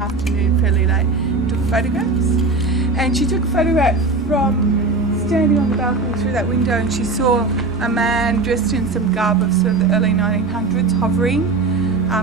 Afternoon, fairly late, took photographs, and she took a photograph from standing on the balcony through that window, and she saw a man dressed in some garb of sort of the early 1900s hovering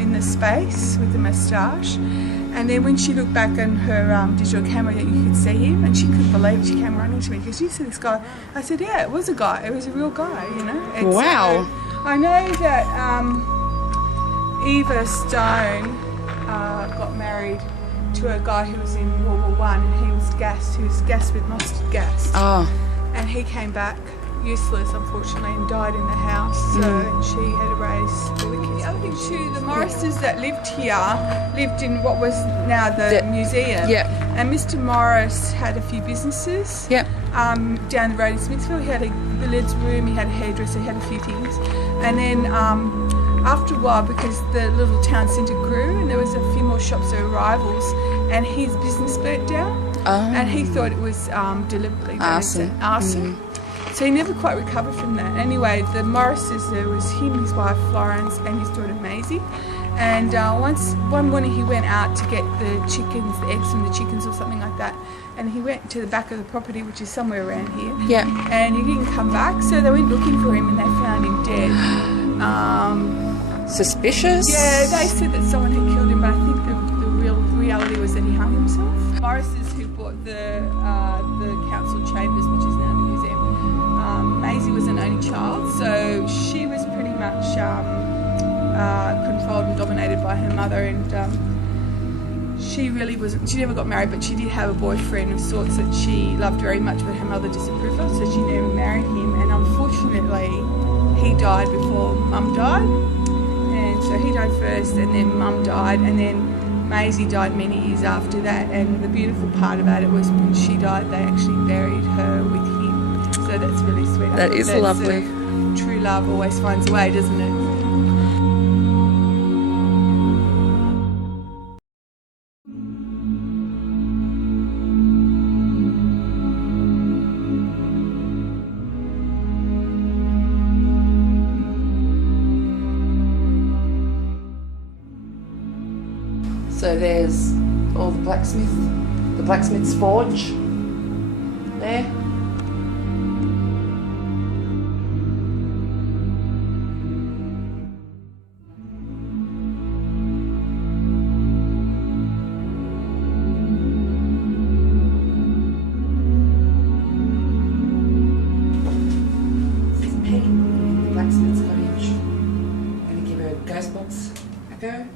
in the space with a moustache. And then when she looked back on her digital camera, you could see him, and she couldn't believe it. She came running to me because she said, "This guy." I said, "Yeah, it was a guy. It was a real guy, you know." And wow. So I know that Eva Stone got married to a guy who was in World War One, and he was gassed with mustard gas. Oh. And he came back useless, unfortunately, and died in the house. So and she had to raise all the kids. The other thing too, the Morrises that lived here lived in what was now the museum. Yeah. And Mr. Morris had a few businesses. Yeah. Down the road in Smithfield, he had a village room, he had a hairdresser, he had a few things, and then. After a while, because the little town centre grew and there was a few more shops that were rivals, and his business burnt down, and he thought it was deliberately arson. So he never quite recovered from that. Anyway, the Morrises, there was him, his wife Florence, and his daughter Maisie. And one morning he went out to get the chickens, the eggs from the chickens or something like that, and he went to the back of the property, which is somewhere around here. Yeah. And he didn't come back, so they went looking for him and they found him dead. Suspicious? Yeah, they said that someone had killed him, but I think the real reality was that he hung himself. Morrises, who bought the council chambers, which is now the museum, Maisie was an only child, so she was pretty much controlled and dominated by her mother, and she really wasn't. She never got married, but she did have a boyfriend of sorts that she loved very much, but her mother disapproved of, so she never married him. And unfortunately, he died before Mum died. So he died first, and then Mum died, and then Maisie died many years after that. And the beautiful part about it was when she died, they actually buried her with him. So that's really sweet. That is lovely. True love always finds a way, doesn't it? So there's all the blacksmith's forge there. This is Peggy, the blacksmith's cottage. I'm going to give her a ghost box a go.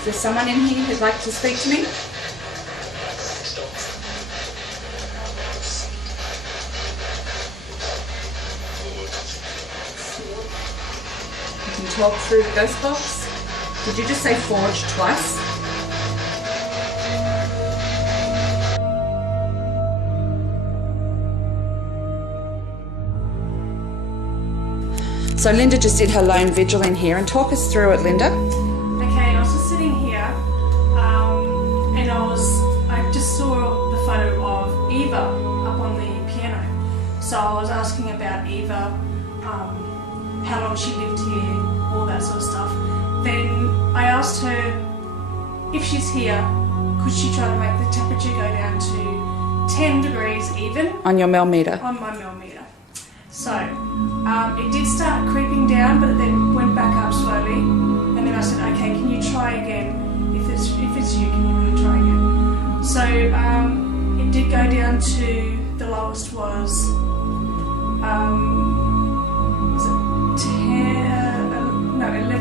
Is there someone in here who'd like to speak to me? You can talk through the ghost box. Did you just say forge twice? So Linda just did her lone vigil in here, and talk us through it, Linda. Okay, I was just sitting here, and I just saw the photo of Eva up on the piano. So I was asking about Eva, how long she lived here, all that sort of stuff. Then I asked her if she's here, could she try to make the temperature go down to 10 degrees even? On your mel meter? On my mel meter. So it did start creeping down, but then went back up slowly. And then I said, okay, can you try again? If it's you, can you really try again? So it did go down to, the lowest was it 10, no, 11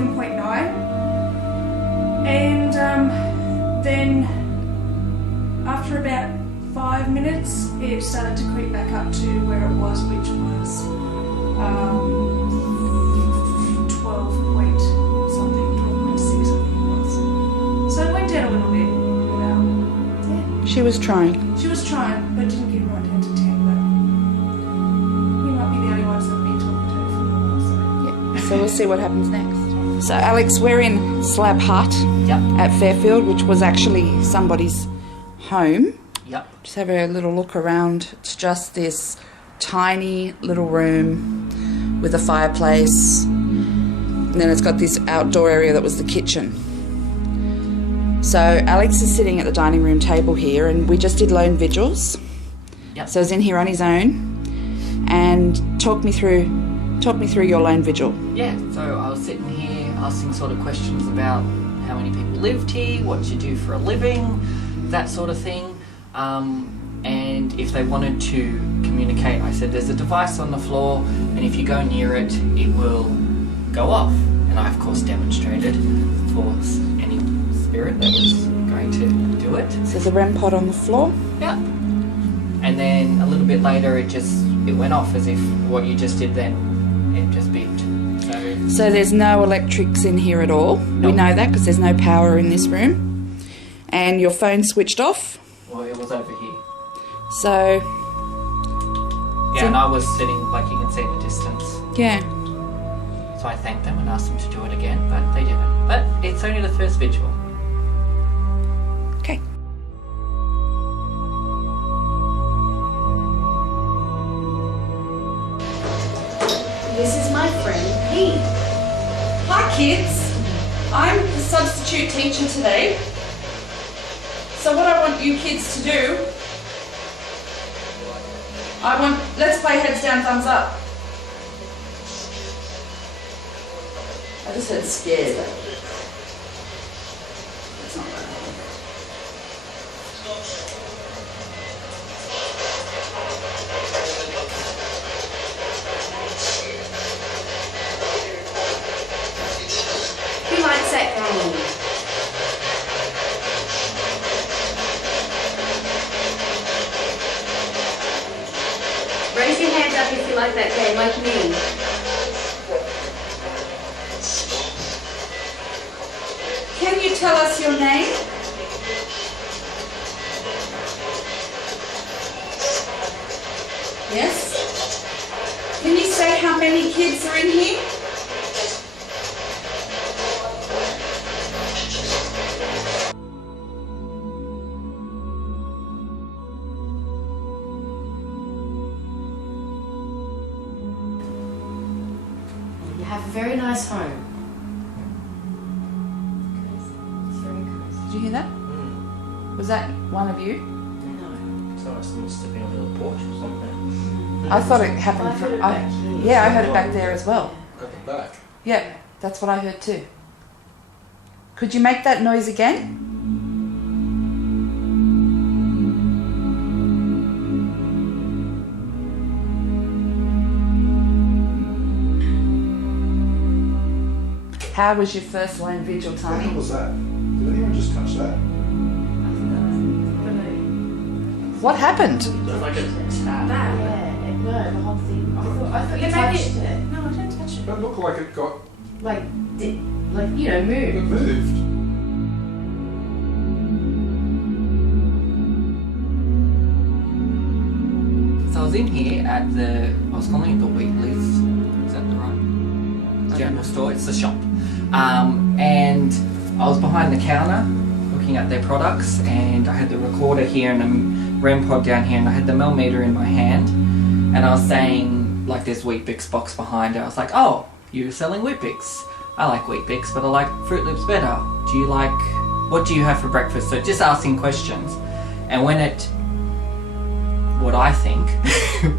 And then after about 5 minutes, it started to creep back up to where it was, which was 12 point something, 12.6 I think it was. So it went down a little bit. She was trying. She was trying, but didn't get right down to 10. But we might be the only ones that have been talking to her for a while. So we'll see what happens next. So Alex, we're in Slab Hut at Fairfield, which was actually somebody's home. Yep. Just have a little look around. It's just this tiny little room with a fireplace. And then it's got this outdoor area that was the kitchen. So Alex is sitting at the dining room table here, and we just did lone vigils. Yep. So he's in here on his own. And talk me through your lone vigil. Yeah, so I was sitting here asking sort of questions about how many people lived here, what you do for a living, that sort of thing. And if they wanted to communicate, I said there's a device on the floor, and if you go near it, it will go off. And I, of course, demonstrated for any spirit that was going to do it. So there's a REM pod on the floor. Yeah. And then a little bit later, it went off as if what you just did then, it just beeped. So there's no electrics in here at all. No. We know that because there's no power in this room. And your phone switched off. Well, it was over here. So Yeah, and I was sitting, like you can see in the distance. yeah. So I thanked them and asked them to do it again, but they didn't. But it's only the first vigil. Okay. This is my friend Pete. Hi kids. I'm the substitute teacher today. So what I want you kids to do, let's play heads down, thumbs up. I just heard scared. That's not right. Who likes that game? Raise your hand up if you like that game, like me. Can you tell us your name? Yes? Can you say how many kids are in here? You have a very nice home. It's very cozy. Did you hear that? Was that one of you? No. So I must have been on the porch or something. I thought it happened I heard it back here. yeah, I heard it back there as well. At the back. Yeah, that's what I heard too. Could you make that noise again? How was your first lone vigil, What the hell Tony? was that? Did anyone just touch that? What happened? Like a That, yeah, no, the whole thing. I thought you touched it. No, I didn't touch it. That looked like it got Like, it moved. moved. So I was in here at I was calling it the Wheatley's. Is that the right general store? It's the shop. And I was behind the counter looking at their products, and I had the recorder here and a REM pod down here, and I had the millimeter in my hand, and I was saying, like, there's Weet-Bix box behind it. I was like, oh, you're selling Weet-Bix. I like Weet-Bix, but I like Fruit Loops better. What do you have for breakfast? So just asking questions. And when what I think,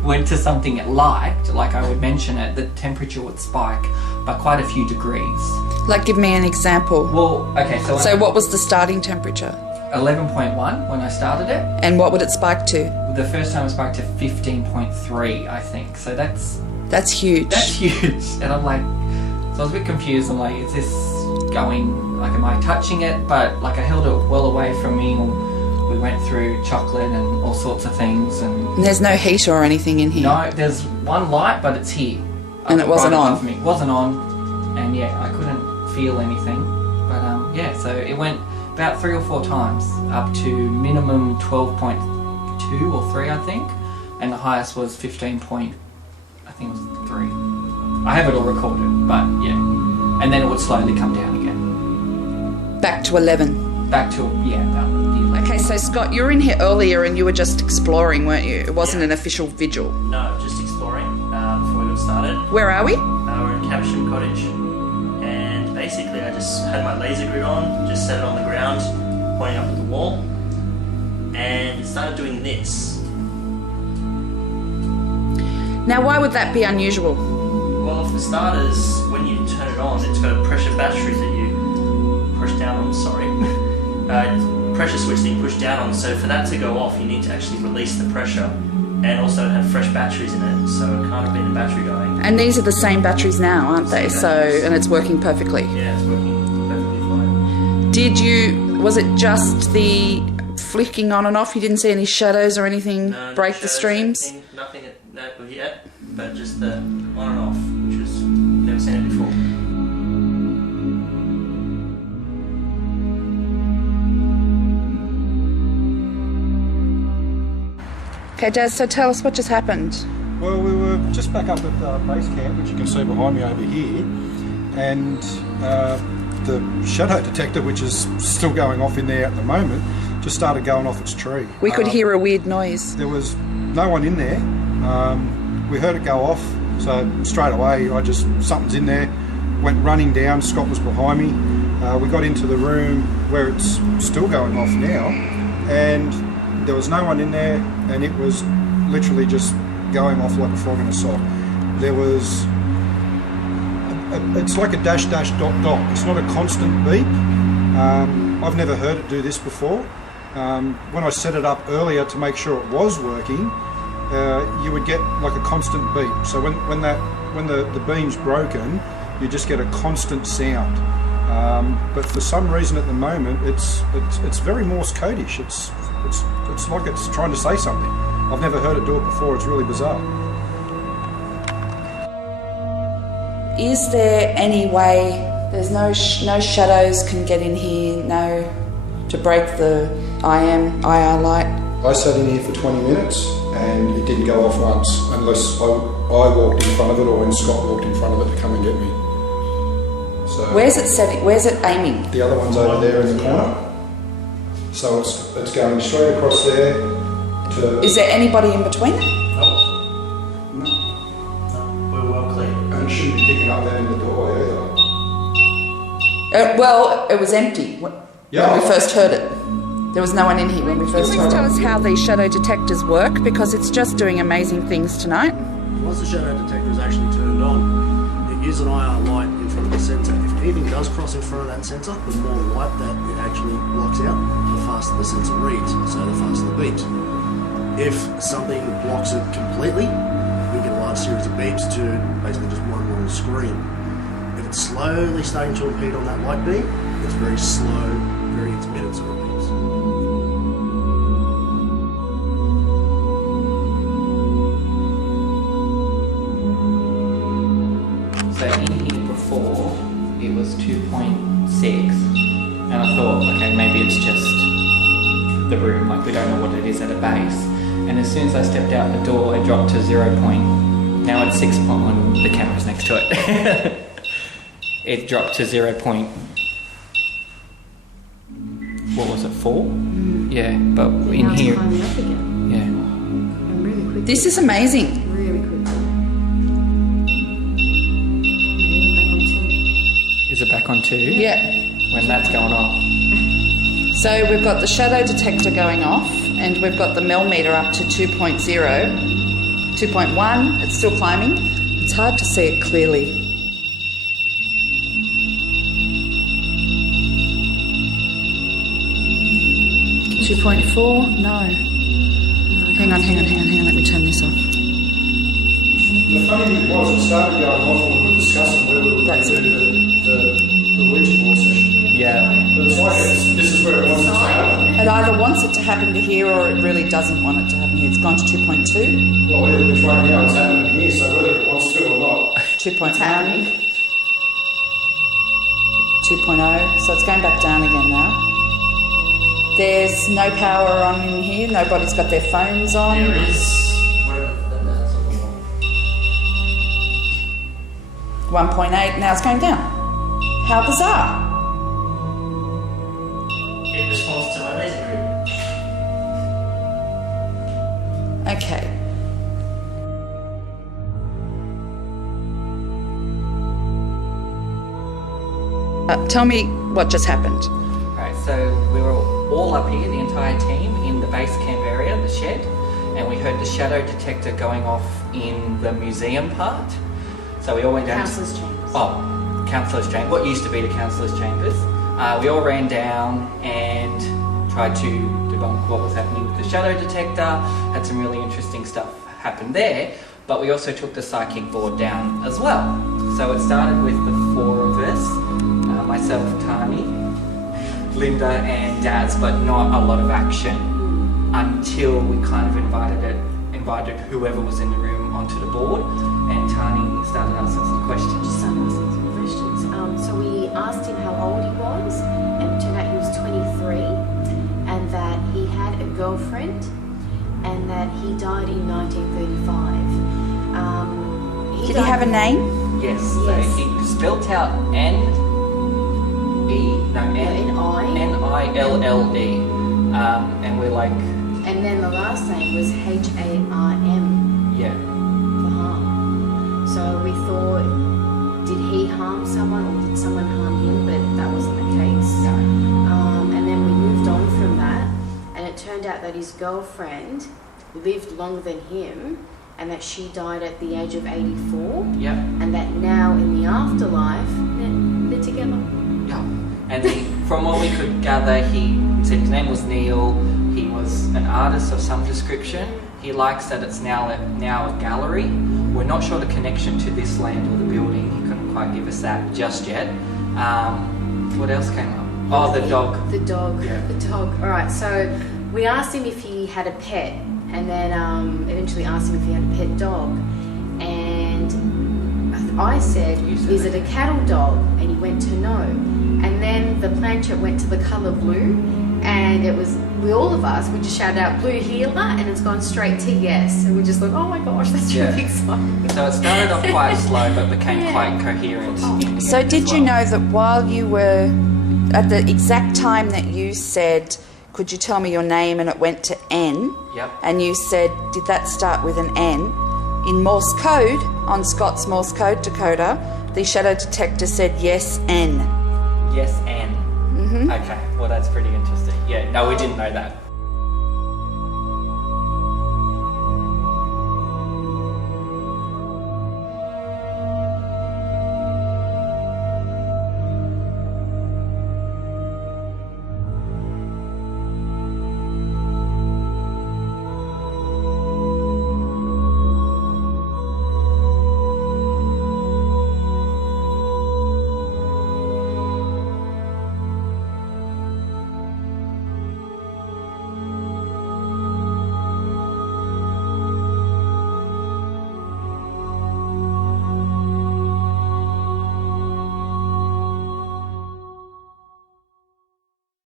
went to something it liked, like I would mention it, the temperature would spike by quite a few degrees. Like, give me an example. Well, okay, So what was the starting temperature? 11.1 when I started it. And what would it spike to? The first time it spiked to 15.3, I think. So that's That's huge. huge. And I'm like, so So I was a bit confused. I'm like, is this going, like, am I touching it? But like I held it well away from me. We went through chocolate and all sorts of things. And there's no heat or anything in here? No, there's one light, but it's here. And it wasn't right on? above me. It wasn't on. And yeah, I couldn't feel anything. But yeah, so it went about 3 or 4 times, up to minimum 12.2 or 3, I think. And the highest was 15 point, I think it was 3. I have it all recorded, but yeah. And then it would slowly come down again. Back to 11? Back to, yeah, about the 11. Okay, so Scott, you were in here earlier and you were just exploring, weren't you? It wasn't an official vigil. No, just exploring before we got started. Where are we? We're in Caversham Cottage, and basically I just had my laser grid on, just set it on the ground, pointing up at the wall, and it started doing this. Now, why would that be unusual? Well, for starters, when you turn it on, it's got a pressure battery that you push down on, pressure switch that you push down on, so for that to go off, you need to actually release the pressure, and also it had fresh batteries in it, so it can't have been the battery going. And these are the same batteries now, aren't they? So, and it's working perfectly. Yeah, it's working perfectly fine. Was it just the flicking on and off? You didn't see any shadows or anything No, break no the shadows, streams? nothing yet, but just the on and off, which was never seen it before. Okay, Daz, so tell us what just happened. Well, we were just back up at base camp, which you can see behind me over here, and the shadow detector, which is still going off in there at the moment, just started going off its tree. We could hear a weird noise. There was no one in there. We heard it go off, so straight away something's in there. Went running down, Scott was behind me. We got into the room where it's still going off now, and there was no one in there, and it was literally just going off like a frog in a sock. There was, it's like a dash dash dot dot. It's not a constant beep. I've never heard it do this before. When I set it up earlier to make sure it was working, you would get like a constant beep. So when the beam's broken, you just get a constant sound. But for some reason at the moment, it's very Morse code-ish. It's like it's trying to say something. I've never heard it do it before. It's really bizarre. Is there any way, there's no shadows can get in here, no, to break the IR light? I sat in here for 20 minutes and it didn't go off once, unless I walked in front of it or when Scott walked in front of it to come and get me. So where's it setting? Where's it aiming? the other one's over there in the corner. So it's going straight across there to... Is there anybody in between? No, we're well clear. And it shouldn't be picking up there in the doorway either. Well, it was empty when we first heard it. There was no one in here when we first heard it. Tell us how these shadow detectors work, because it's just doing amazing things tonight. Once the shadow detector is actually turned on, it is an IR light in front of the sensor. If anything does cross in front of that sensor, the more light that it actually blocks out, the faster the sensor reads, so the faster the beeps. If something blocks it completely, we get a large series of beeps to basically just one long screen. If it's slowly starting to impede on that light beam, it's very slow, very intermittent sort of beeps. So in here before, it was 2.6, and I thought, okay, maybe it's just the room, like we don't know what it is at a base. And as soon as I stepped out the door, it dropped to 0. Now it's 6. The camera's next to it. It dropped to 0. What was it, 4? Yeah, but in now here, it's climbing up again. yeah. And really quickly. This is amazing. Really quickly. Is it back on 2? Yeah. When that's going off. So we've got the shadow detector going off, and we've got the millimeter up to 2.0, 2.1. It's still climbing. It's hard to see it clearly. .4? No. Hang on. Let me turn this off. The funny thing was, it started going off and we were discussing whether we were going to do the Ouija board session. Yeah. But it's like this is where it wants it to happen. It either wants it to happen to here or it really doesn't want it to happen here. It's gone to 2.2. Well, either which way now it's happening here, so whether it wants to or not. 2.1, 2.0, so it's going back down again now. There's no power on in here, nobody's got their phones on. There is whatever that's on the wall. 1.8, now it's going down. How bizarre. It responds to my laser group. Okay. Tell me what just happened. Right, so we were all up here, the entire team, in the base camp area, the shed, and we heard the shadow detector going off in the museum part. So we all went down. Councillors' chambers. Oh, councillors' chambers. What used to be the councillors' chambers. We all ran down and tried to debunk what was happening with the shadow detector. Had some really interesting stuff happen there, but we also took the psychic board down as well. So it started with the four of us, myself, Tani, Linda and Daz, but not a lot of action until we kind of invited whoever was in the room onto the board, and Tani started asking some questions. Just started asking some questions. So we asked him how old he was, and it turned out he was 23, and that he had a girlfriend, and that he died in 1935. Did he have a name? Yes, so Yes. he spelt out N-I-L-L-E, and we're like, And then the last name was H-A-R-M yeah. for harm. So we thought, did he harm someone or did someone harm him? But that wasn't the case. No. And then we moved on from that, and it turned out that his girlfriend lived longer than him, and that she died at the age of 84, Yep. and that now in the afterlife, they're together. Yeah. And from what we could gather, he said his name was Neil. He was an artist of some description. He likes that it's now a gallery. We're not sure the connection to this land or the building. He couldn't quite give us that just yet. What else came up? Oh, the dog. The dog. Yeah. The dog. All right. So we asked him if he had a pet, and then eventually asked him if he had a pet dog. And I said, You said "Is it. it a cattle dog?" And he went to no. And then the planchette went to the colour blue, and it was all of us. We just shouted out "blue healer," and it's gone straight to yes. And we just thought, "Oh my gosh, that's Yeah. really exciting." So it started off quite slow, but became quite coherent. in the So end did as you well. know that while you were, at the exact time that you said, could you tell me your name, and it went to N, Yep. and you said, did that start with an N? In Morse code, on Scott's Morse code decoder, the shadow detector said yes, N. Yes, and. Okay, well that's pretty interesting. Yeah, no, we didn't know that.